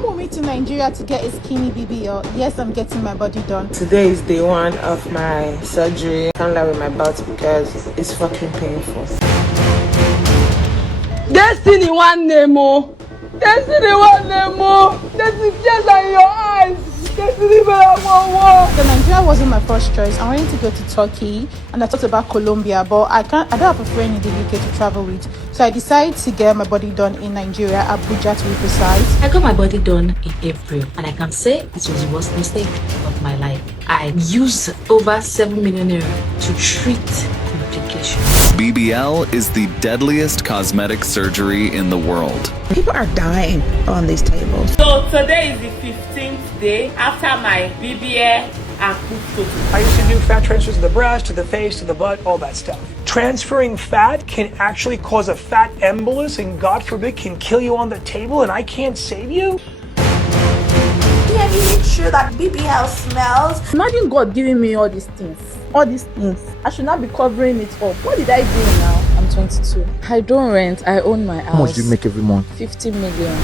come with me to Nigeria to get a skinny BBL. Yes, I'm getting my body done. Today is day 1 of my surgery. I can't lie with my butt because it's fucking painful. Destiny one Nemo. Destiny one Nemo. Destiny just in your eyes. Destiny So Nigeria wasn't my first choice. I wanted to go to Turkey and I thought about Colombia, but I don't have a friend in the UK to travel with. So I decided to get my body done in Nigeria, Abuja to be precise. I got my body done in April and I can say it was the worst mistake of my life. I used over 7 million euros to treat complications. BBL is the deadliest cosmetic surgery in the world. People are dying on these tables. So today is the 15th day after my BBL and total. I used to do fat transfers to the breast, to the face, to the butt, all that stuff. Transferring fat can actually cause a fat embolus and God forbid can kill you on the table and I can't save you? Can you make sure that BBL smells? Imagine God giving me all these things. I should not be covering it up. What did I do now? I'm 22. I don't rent. I own my house. How much do you make every month? 50 million.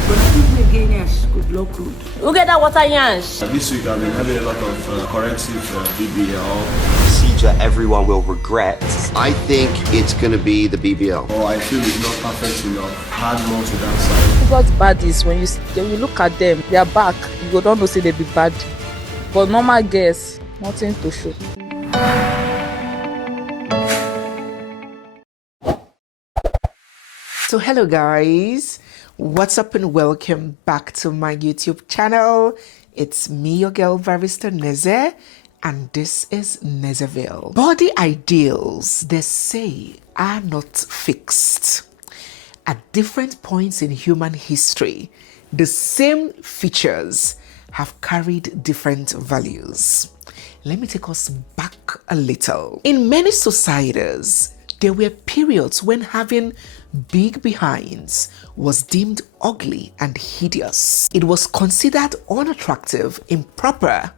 Good luck. Look at that water yansh. This week I've been having a lot of corrective BBL. Procedure everyone will regret. I think it's going to be the BBL. Oh, I feel it's not perfect enough. Add more to that side. What's bad is when you look at them, their back, you don't know say they be bad. But normal girls, nothing to show. So hello guys, what's up and welcome back to my YouTube channel. It's me, your girl Barrister Neze, and this is Nezeville. Body ideals, they say, are not fixed. At different points in human history, the same features have carried different values. Let me take us back a little. In many societies, there were periods when having big behinds was deemed ugly and hideous. It was considered unattractive, improper,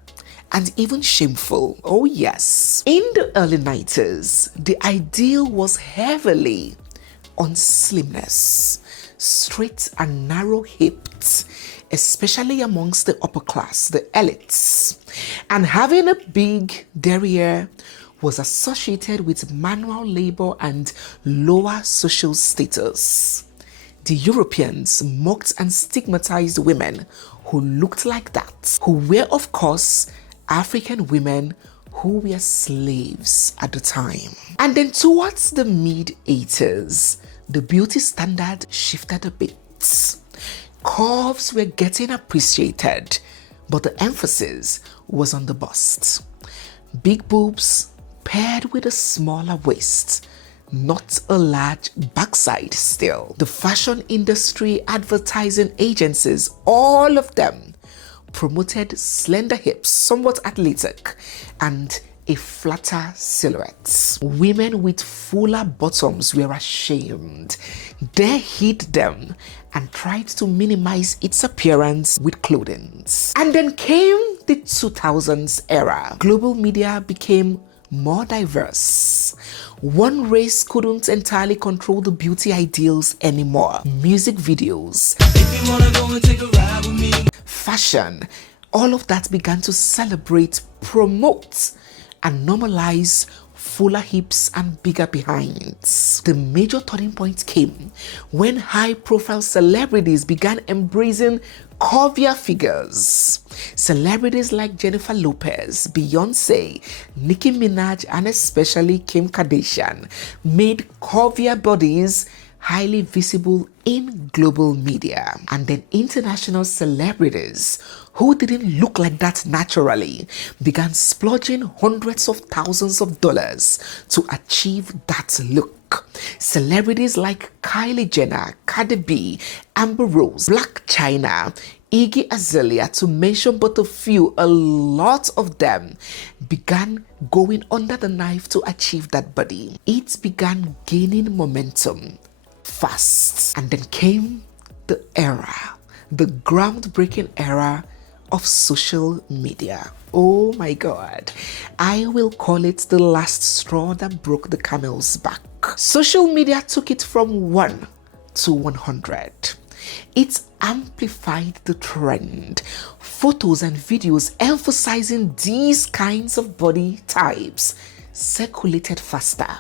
and even shameful. Oh yes. In the early 90s, the ideal was heavily on slimness, straight and narrow hips, especially amongst the upper class, the elites. And having a big derriere was associated with manual labor and lower social status. The Europeans mocked and stigmatized women who looked like that, who were of course African women who were slaves at the time. And then towards the mid-80s, the beauty standard shifted a bit. Curves were getting appreciated, but the emphasis was on the bust. Big boobs paired with a smaller waist, not a large backside still. The fashion industry, advertising agencies, all of them promoted slender hips, somewhat athletic, and a flatter silhouette. Women with fuller bottoms were ashamed. They hid them and tried to minimize its appearance with clothing. And then came the 2000s era. Global media became more diverse. One race couldn't entirely control the beauty ideals anymore. Music videos, if you wanna go and take a ride with me, fashion, all of that began to celebrate, promote, and normalize fuller hips and bigger behinds. The major turning point came when high-profile celebrities began embracing curvier figures. Celebrities like Jennifer Lopez, Beyonce, Nicki Minaj, and especially Kim Kardashian made curvier bodies highly visible in global media. And then international celebrities who didn't look like that naturally began splurging hundreds of thousands of dollars to achieve that look. Celebrities like Kylie Jenner, Cardi B, Amber Rose, Black China, Iggy Azalea, to mention but a few, a lot of them began going under the knife to achieve that body. It began gaining momentum fast. And then came the era, the groundbreaking era of social media. Oh my God. I will call it the last straw that broke the camel's back. Social media took it from 1 to 100. It amplified the trend. Photos and videos emphasizing these kinds of body types circulated faster.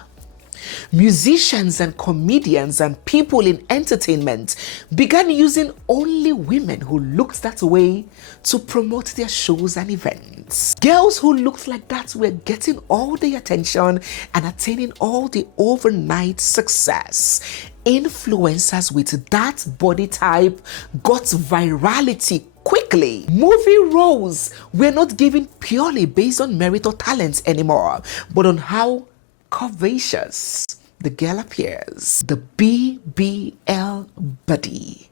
Musicians and comedians and people in entertainment began using only women who looked that way to promote their shows and events. Girls who looked like that were getting all the attention and attaining all the overnight success. Influencers with that body type got virality quickly. Movie roles were not given purely based on merit or talent anymore, but on how curvaceous the girl appears. The BBL body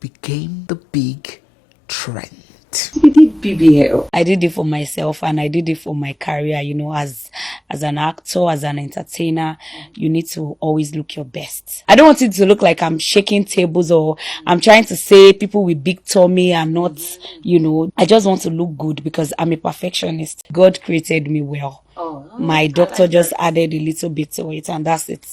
became the big trend. BBL. I did it for myself and I did it for my career. You know, as an actor, as an entertainer, you need to always look your best. I don't want it to look like I'm shaking tables or I'm trying to say people with big tummy are not, you know, I just want to look good because I'm a perfectionist. God created me well. My doctor just added a little bit to it and that's it.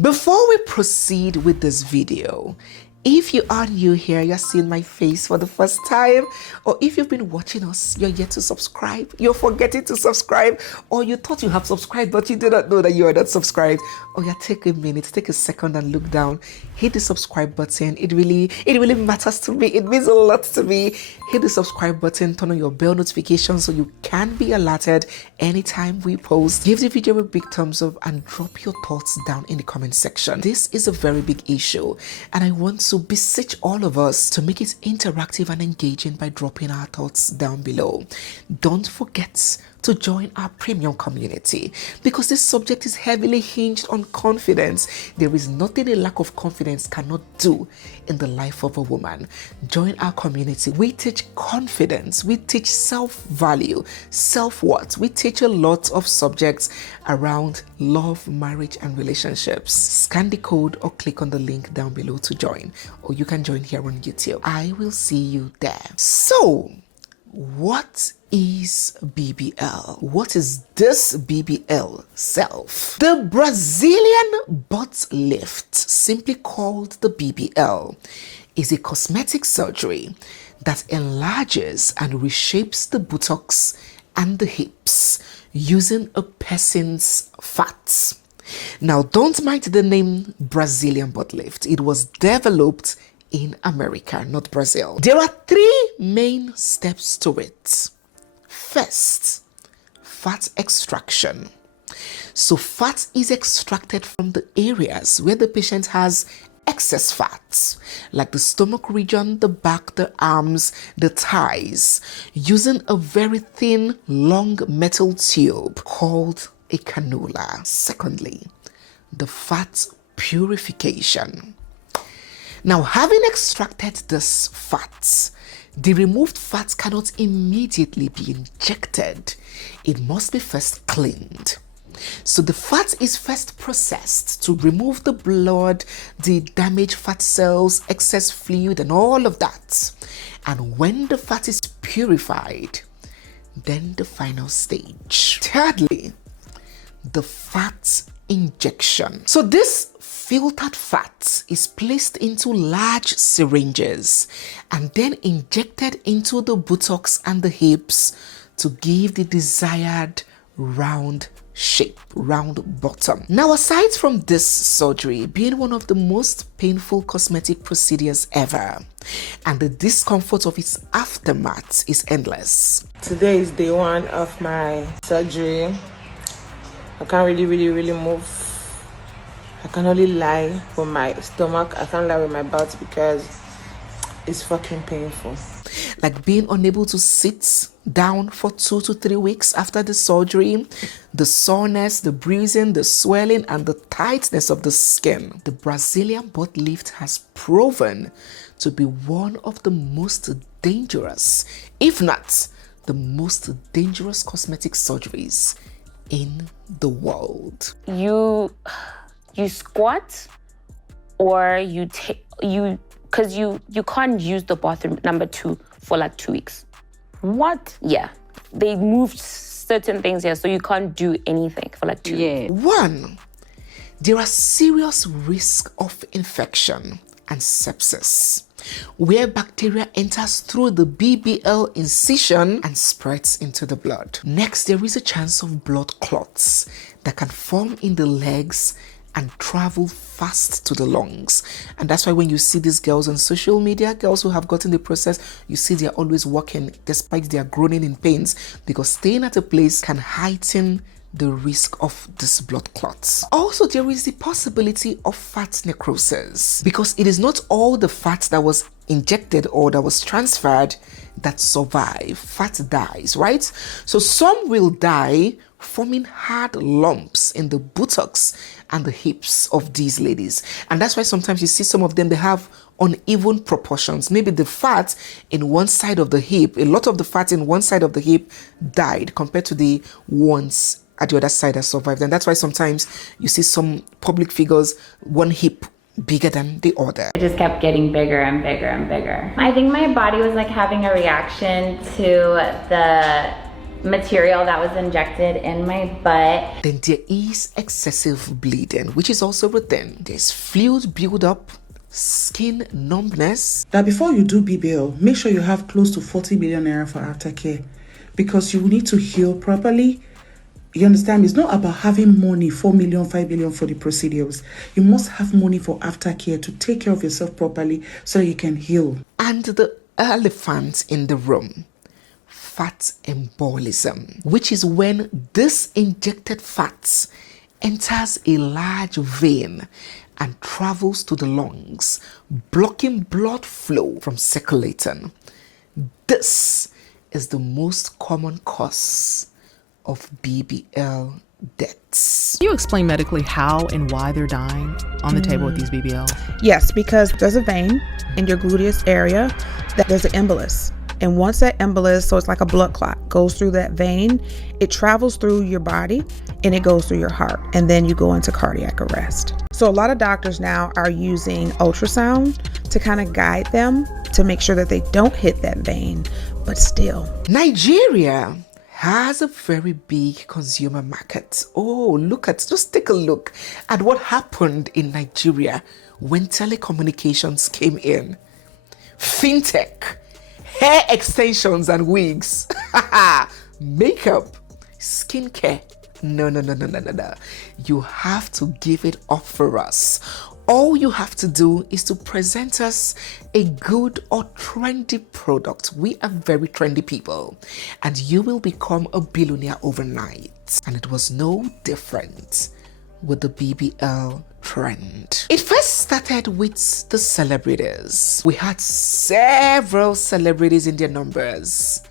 Before we proceed with this video, if you are new here, you're seeing my face for the first time, or if you've been watching us, you're yet to subscribe, you're forgetting to subscribe, or you thought you have subscribed, but you do not know that you are not subscribed, oh yeah, take a minute, take a second and look down, hit the subscribe button. It really matters to me. It means a lot to me. Hit the subscribe button, turn on your bell notifications so you can be alerted anytime we post. Give the video a big thumbs up and drop your thoughts down in the comment section. This is a very big issue and I want to beseech all of us to make it interactive and engaging by dropping our thoughts down below. Don't forget to join our premium community because this subject is heavily hinged on confidence. There is nothing a lack of confidence cannot do in the life of a woman. Join our community. We teach confidence, we teach self-value, self-worth. We teach a lot of subjects around love, marriage and relationships. Scan the code or click on the link down below to join, or you can join here on YouTube. I will see you there. So, what is BBL? What is this BBL self? The Brazilian butt lift, simply called the BBL, is a cosmetic surgery that enlarges and reshapes the buttocks and the hips using a person's fat. Now, don't mind the name Brazilian butt lift. It was developed in America, not Brazil. There are 3 main steps to it. First, fat extraction. So fat is extracted from the areas where the patient has excess fat, like the stomach region, the back, the arms, the thighs, using a very thin, long metal tube called a cannula. Secondly, the fat purification. Now, having extracted this fat, the removed fat cannot immediately be injected. It must be first cleaned. So the fat is first processed to remove the blood, the damaged fat cells, excess fluid and all of that. And when the fat is purified, then the final stage. Thirdly, the fat injection. So this filtered fat is placed into large syringes and then injected into the buttocks and the hips to give the desired round shape, round bottom. Now, aside from this surgery being one of the most painful cosmetic procedures ever, and the discomfort of its aftermath is endless. Today is day 1 of my surgery. I can't really move. I can only lie with my stomach. I can't lie with my butt because it's fucking painful. Like being unable to sit down for 2 to 3 weeks after the surgery, the soreness, the bruising, the swelling, and the tightness of the skin. The Brazilian butt lift has proven to be one of the most dangerous, if not the most dangerous cosmetic surgeries in the world. You squat or you because you can't use the bathroom number 2 for like 2 weeks. What? Yeah, they moved certain things here, so you can't do anything for like 2 weeks. 1, there are serious risk of infection and sepsis, where bacteria enters through the BBL incision and spreads into the blood. Next, there is a chance of blood clots that can form in the legs and travel fast to the lungs. And that's why when you see these girls on social media, girls who have gotten the process, you see they're always walking despite their groaning in pains, because staying at a place can heighten the risk of these blood clots. Also, there is the possibility of fat necrosis, because it is not all the fat that was injected or that was transferred that survive. Fat dies, right? So some will die forming hard lumps in the buttocks and the hips of these ladies. And that's why sometimes you see some of them, they have uneven proportions. Maybe the fat in one side of the hip, a lot of the fat in one side of the hip died compared to the ones at the other side that survived. And that's why sometimes you see some public figures, one hip bigger than the other. It just kept getting bigger and bigger and bigger. I think my body was like having a reaction to the material that was injected in my butt. Then there is excessive bleeding, which is also a thing. There's fluid buildup, skin numbness. That before you do BBL, make sure you have close to 40 million naira for aftercare, because you need to heal properly. You understand? It's not about having money, 4 million, 5 million for the procedures. You must have money for aftercare to take care of yourself properly so that you can heal. And the elephant in the room, fat embolism, which is when this injected fat enters a large vein and travels to the lungs, blocking blood flow from circulating. This is the most common cause of BBL deaths. Can you explain medically how and why they're dying on the table with these BBL? Yes, because there's a vein in your gluteus area that there's an embolus. And once that embolus, so it's like a blood clot, goes through that vein, it travels through your body and it goes through your heart. And then you go into cardiac arrest. So a lot of doctors now are using ultrasound to kind of guide them to make sure that they don't hit that vein, but still. Nigeria has a very big consumer market. Just take a look at what happened in Nigeria when telecommunications came in. Fintech, hair extensions and wigs, makeup, skincare. No. You have to give it up for us. All you have to do is to present us a good or trendy product. We are very trendy people, and you will become a billionaire overnight. And it was no different with the BBL trend. It first started with the celebrities. We had several celebrities in their numbers.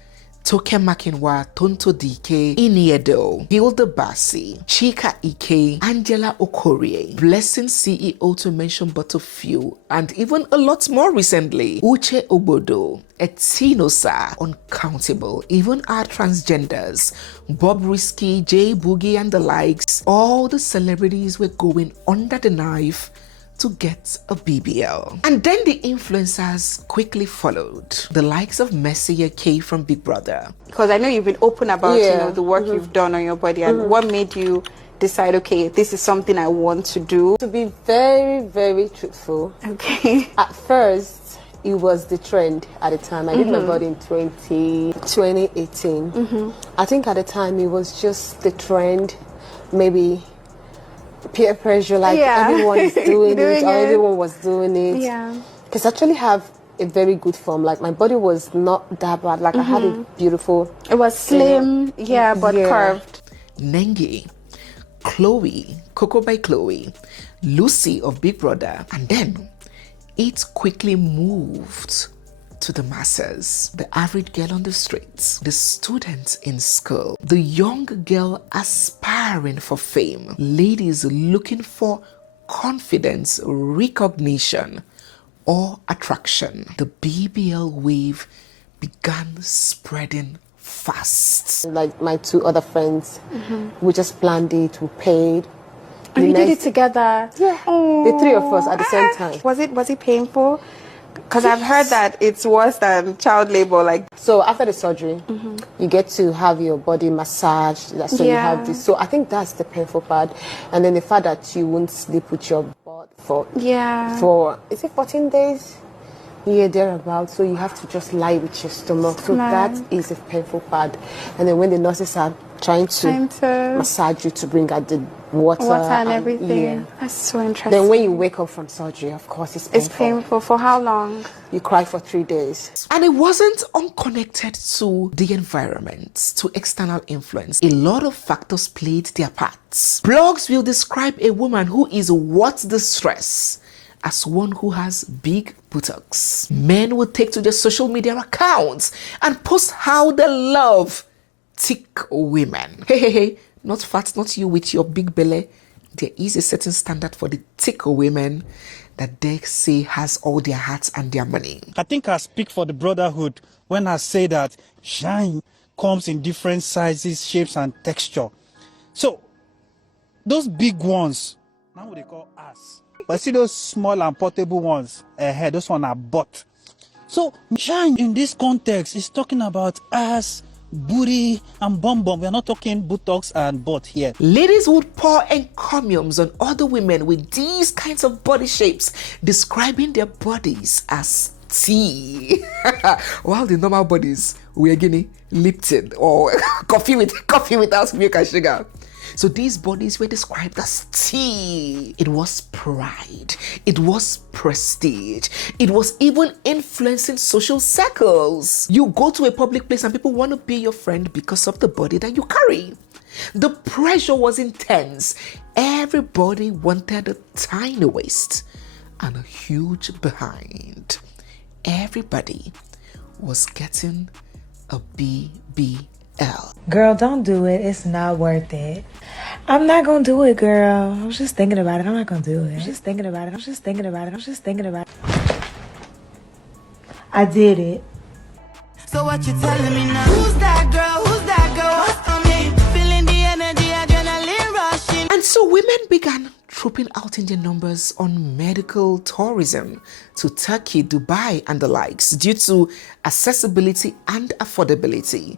Toke Makinwa, Tonto Dike, Iniedo, Hilda Bassi, Chika Ike, Angela Okorie, Blessing CEO to mention but a few, and even a lot more recently. Uche Obodo, Etinosa, uncountable, even our transgenders, Bob Risky, Jay Boogie and the likes. All the celebrities were going under the knife to get a BBL. And then the influencers quickly followed. The likes of Messiah K from Big Brother. Because I know you've been open about the work you've done on your body, and what made you decide, okay, this is something I want to do? To be very, very truthful, okay, at first it was the trend at the time. I did my body in 2018. I think at the time it was just the trend, maybe peer pressure, like everyone is doing it, or everyone was doing it. Because I actually have a very good form. Like my body was not that bad. Like I had a beautiful. It was slim, but curved. Nengi, Chloe, Coco by Chloe, Lucy of Big Brother, and then it quickly moved to the masses. The average girl on the streets, the student in school, the young girl aspiring for fame, ladies looking for confidence, recognition, or attraction. The BBL wave began spreading fast. Like my two other friends, we just planned it, we paid. And you did it together? Yeah. The three of us at the same time. Was it painful? Because I've heard that it's worse than child labor. Like, so after the surgery, you get to have your body massaged. So you have this. So I think that's the painful part. And then the fact that you won't sleep with your body. lot for is it 14 days? Yeah, thereabouts. So you have to just lie with your stomach. So that is a painful part. And then when the nurses are trying to massage you to bring out the water and everything. Yeah. That's so interesting. Then when you wake up from surgery, of course, it's painful. It's painful. For how long? You cry for 3 days. And it wasn't unconnected to the environment, to external influence. A lot of factors played their parts. Blogs will describe a woman who is worth the stress as one who has big buttocks. Men will take to their social media accounts and post how they love thick women. Hey, not fat, not you with your big belly. There is a certain standard for the thick women that they say has all their hearts and their money. I think I speak for the brotherhood when I say that shine comes in different sizes, shapes, and texture. So, those big ones, now what they call ass. But see those small and portable ones, those ones are butt. So, shine in this context is talking about ass, booty, and bum bum. We are not talking buttocks and butt here. Ladies would pour encomiums on other women with these kinds of body shapes, describing their bodies as tea. While the normal bodies were getting Lipton or coffee without milk and sugar. So these bodies were described as tea. It was pride. It was prestige. It was even influencing social circles. You go to a public place and people want to be your friend because of the body that you carry. The pressure was intense. Everybody wanted a tiny waist and a huge behind. Everybody was getting a BBL. Girl, don't do it. It's not worth it. I'm not gonna do it, girl. I was just thinking about it. I'm not gonna do it. I did it. So what you telling me now? Who's that girl? Who's that girl? What's her name? Feeling the energy, adrenaline rushing. And so women began trooping out in their numbers on medical tourism to Turkey, Dubai, and the likes due to accessibility and affordability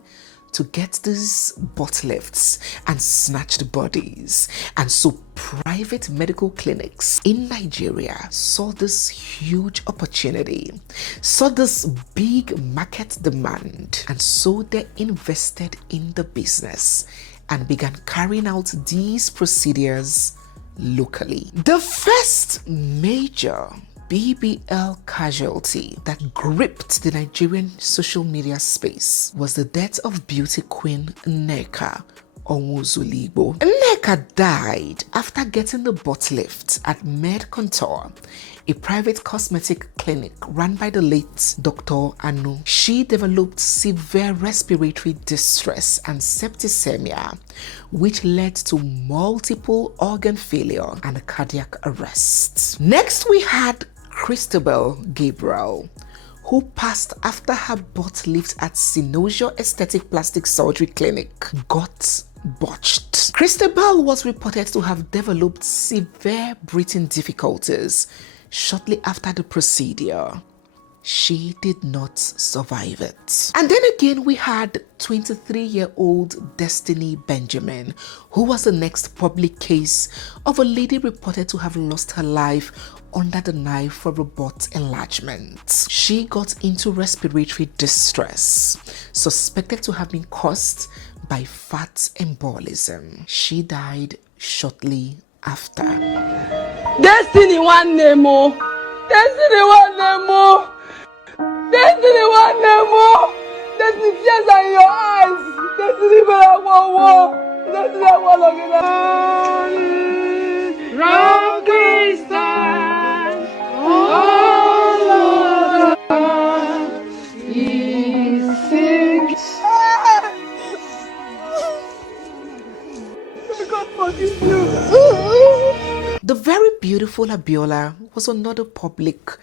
to get these butt lifts and snatched bodies. And so private medical clinics in Nigeria saw this huge opportunity, saw this big market demand, and so they invested in the business and began carrying out these procedures locally. The first major BBL casualty that gripped the Nigerian social media space was the death of beauty queen Nneka Onwuzuligbo. Nneka died after getting the butt lift at Med Contour, a private cosmetic clinic run by the late Dr. Anu. She developed severe respiratory distress and septicemia, which led to multiple organ failure and cardiac arrest. Next, we had Christabel Gabriel, who passed after her butt lift at Synosure Aesthetic Plastic Surgery Clinic got botched. Christabel was reported to have developed severe breathing difficulties shortly after the procedure. She did not survive it. And then again, we had 23-year-old Destiny Benjamin, who was the next public case of a lady reported to have lost her life under the knife for a butt enlargement. She got into respiratory distress, suspected to have been caused by fat embolism. She died shortly after. Destiny one Nemo. Destiny one Nemo. Destiny one Nemo. Destiny tears are in your eyes. Destiny Destiny Rocky Star. Oh Lord, He sings. God forgive you. The very beautiful Abiola was another public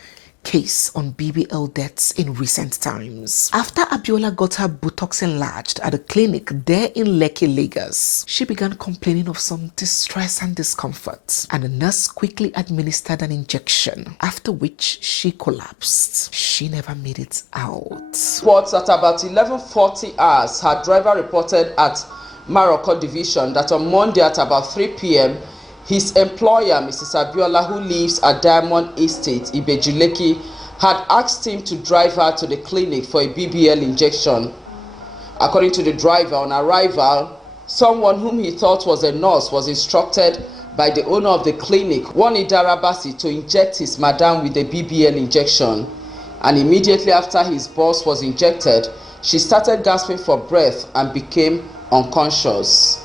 case on BBL deaths in recent times. After Abiola got her buttocks enlarged at a clinic there in Lekki, Lagos, she began complaining of some distress and discomfort, and a nurse quickly administered an injection, after which she collapsed. She never made it out. Reports at about 11:40 hours, her driver reported at Maroko Division that on Monday at about 3 p.m., His employer, Mrs. Abiola, who lives at Diamond Estate, Ibejuleki, had asked him to drive her to the clinic for a BBL injection. According to the driver, on arrival, someone whom he thought was a nurse was instructed by the owner of the clinic, one Idarabasi, to inject his madam with a BBL injection. And immediately after his boss was injected, she started gasping for breath and became unconscious.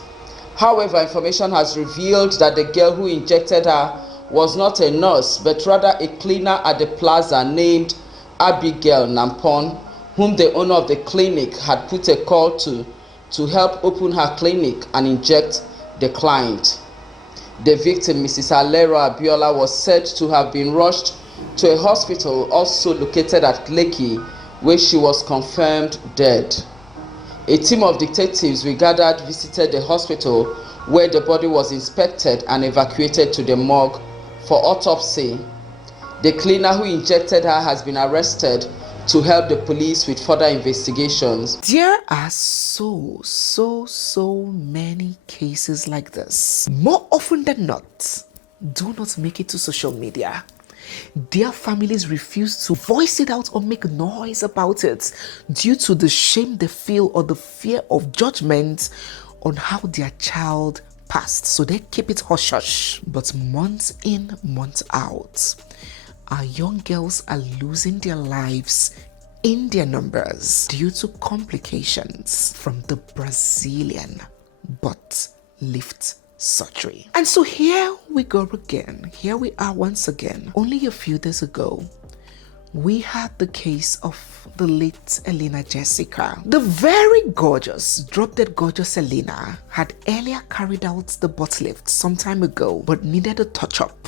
However, information has revealed that the girl who injected her was not a nurse, but rather a cleaner at the plaza named Abigail Nampon, whom the owner of the clinic had put a call to help open her clinic and inject the client. The victim, Mrs. Alera Abiola, was said to have been rushed to a hospital also located at Lekki, where she was confirmed dead. A team of detectives we gathered visited the hospital, where the body was inspected and evacuated to the morgue for autopsy. The cleaner who injected her has been arrested to help the police with further investigations. There are so many cases like this. More often than not, do not make it to social media. Their families refuse to voice it out or make noise about it due to the shame they feel or the fear of judgment on how their child passed. So they keep it hush-hush. But months in, months out, our young girls are losing their lives in their numbers due to complications from the Brazilian butt lift surgery. And so here we go again. Here we are once again. Only a few days ago, we had the case of the late Elena Jessica. The very gorgeous, drop-dead gorgeous Elena had earlier carried out the butt lift some time ago, but needed a touch-up.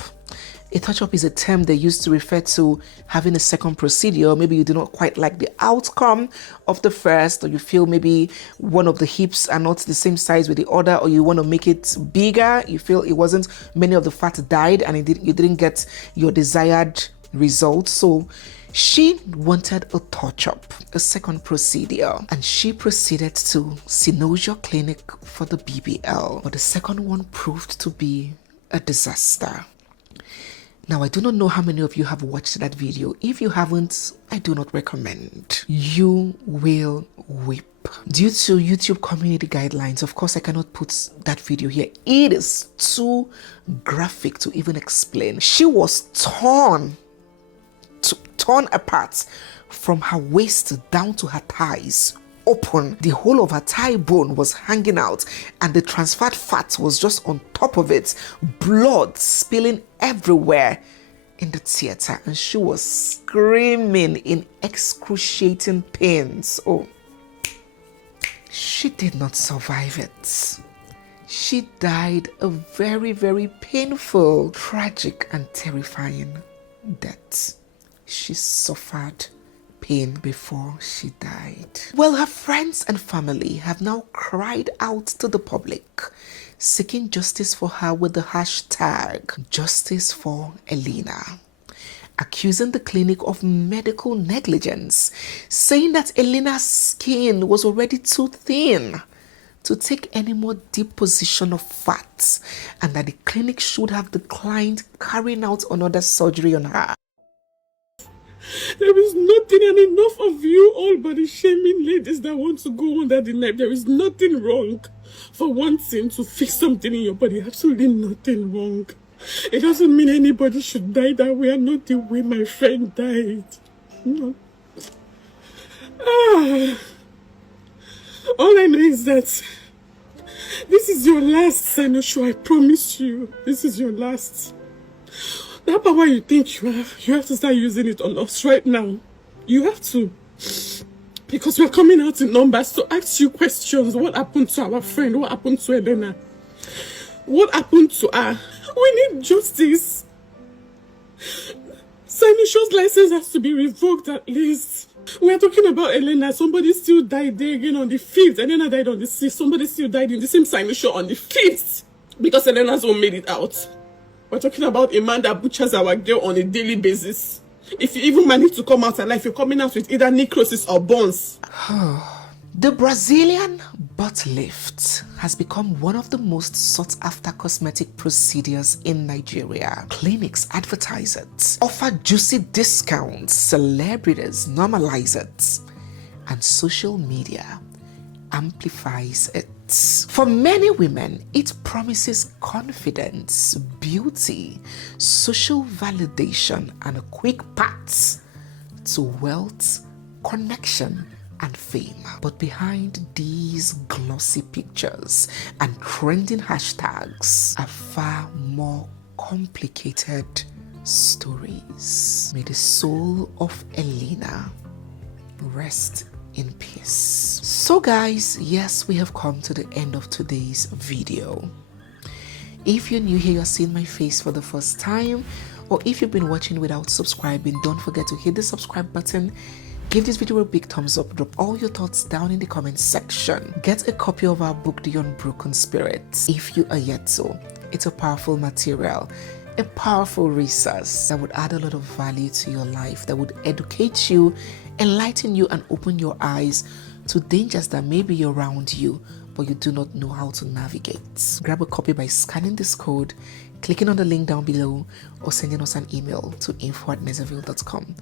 A touch-up is a term they use to refer to having a second procedure. Maybe you do not quite like the outcome of the first, or you feel maybe one of the hips are not the same size with the other, or you want to make it bigger. You feel it wasn't, many of the fat died and you didn't get your desired result. So she wanted a touch-up, a second procedure, and she proceeded to Synosia Clinic for the BBL. But the second one proved to be a disaster. Now, I do not know how many of you have watched that video. If you haven't, I do not recommend. You will weep. Due to YouTube community guidelines, of course, I cannot put that video here. It is too graphic to even explain. She was torn apart from her waist down to her thighs. Open. The whole of her thigh bone was hanging out and the transferred fat was just on top of it. Blood spilling everywhere in the theater, and she was screaming in excruciating pains. Oh, she did not survive it. She died a very, very painful, tragic and terrifying death. She suffered pain before she died. Well, her friends and family have now cried out to the public, seeking justice for her with the hashtag Justice for Elena, accusing the clinic of medical negligence, saying that Elena's skin was already too thin to take any more deposition of fat, and that the clinic should have declined carrying out another surgery on her. There is nothing, and enough of you all body shaming ladies that want to go under the knife. There is nothing wrong for wanting to fix something in your body. Absolutely nothing wrong. It doesn't mean anybody should die that way, and not the way my friend died. No. All I know is that this is your last Sino show. I promise you, this is your last. That power you think you have to start using it on us right now. You have to. Because we're coming out in numbers to ask you questions. What happened to our friend? What happened to Elena? What happened to her? We need justice. Sinuso's license has to be revoked at least. We're talking about Elena. Somebody still died there again on the 5th. Elena died on the 6th. Somebody still died in the same Sinusho on the 5th. Because Elena's one made it out. We're talking about a man that butchers our girl on a daily basis. If you even manage to come out alive, you're coming out with either necrosis or bones. The Brazilian Butt lift has become one of the most sought after cosmetic procedures in Nigeria. Clinics advertise it, offer juicy discounts, celebrities normalize it, and social media amplifies it. For many women, it promises confidence, beauty, social validation, and a quick path to wealth, connection, and fame. But behind these glossy pictures and trending hashtags are far more complicated stories. May the soul of Elena rest in peace. So guys, yes, we have come to the end of today's video. If you're new here, you're seeing my face for the first time, or if you've been watching without subscribing, don't forget to hit the subscribe button. Give this video a big thumbs up. Drop all your thoughts down in the comment section. Get a copy of our book, The Unbroken Spirit, if you are yet to. It's a powerful material, a powerful resource that would add a lot of value to your life, that would educate you, enlighten you, and open your eyes to dangers that may be around you, but you do not know how to navigate. Grab a copy by scanning this code, clicking on the link down below, or sending us an email to info@nezeville.com.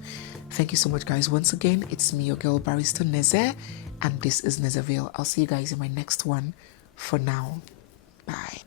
Thank you so much, guys. Once again, it's me, your girl, Barrister Neze, and this is Nezeville. I'll see you guys in my next one. For now, bye.